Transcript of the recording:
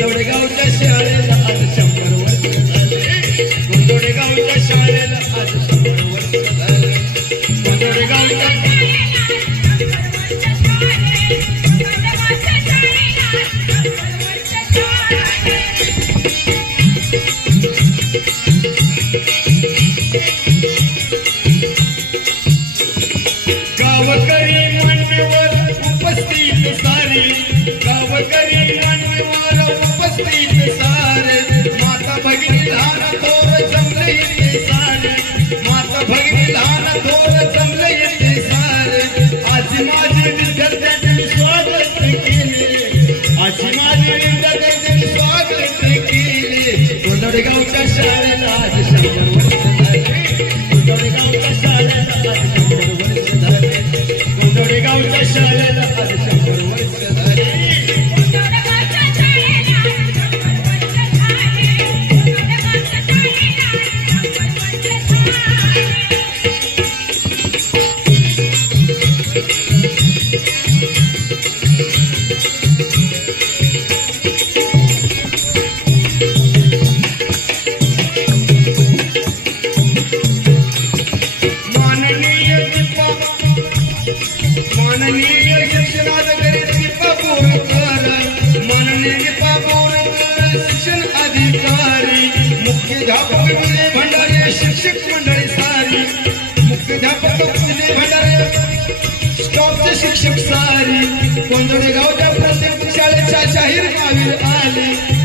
गोंदवडेगावच्या शाळेला आज 100 वर्ष झाले. गोंदवडेगावच्या शाळेला आज 100 वर्ष झाले. गोंदवडेगावच्या गावकरी मान्यवर उपस्थित सारे. गावकरी मान्यवर उपस्थित सारे. माता भगिनी लहान थोर जमले इथे सारे. माता भगिनी लहान थोर जमले इथे सारे. आजी माझी विद्यार्थ्यांचे स्वागत केले. आजी माझी विद्यार्थ्यांचे स्वागत केले. गोंदवडेगावच्या शाळेला आज 100 वर्ष झाले. गोंदवडेगावच्या शाळेला आज 100 वर्ष झाले. गोंदवडेगावच्या शाळेला आज 100 वर्ष झाले. माननीय शिक्षणाधिकारी दीपा बोरकर. माननीय दीपा बोरकर शिक्षण अधिकारी. मुख्याध्यापक विजय भंडारे. शिक्षक मंडळी सारी. मुख्याध्यापक विजय भंडारे. स्टॉपचे शिक्षक सारी. गोंदवडेगावच्या प्रत्येक शाळेच्या जाहीर नावे आले.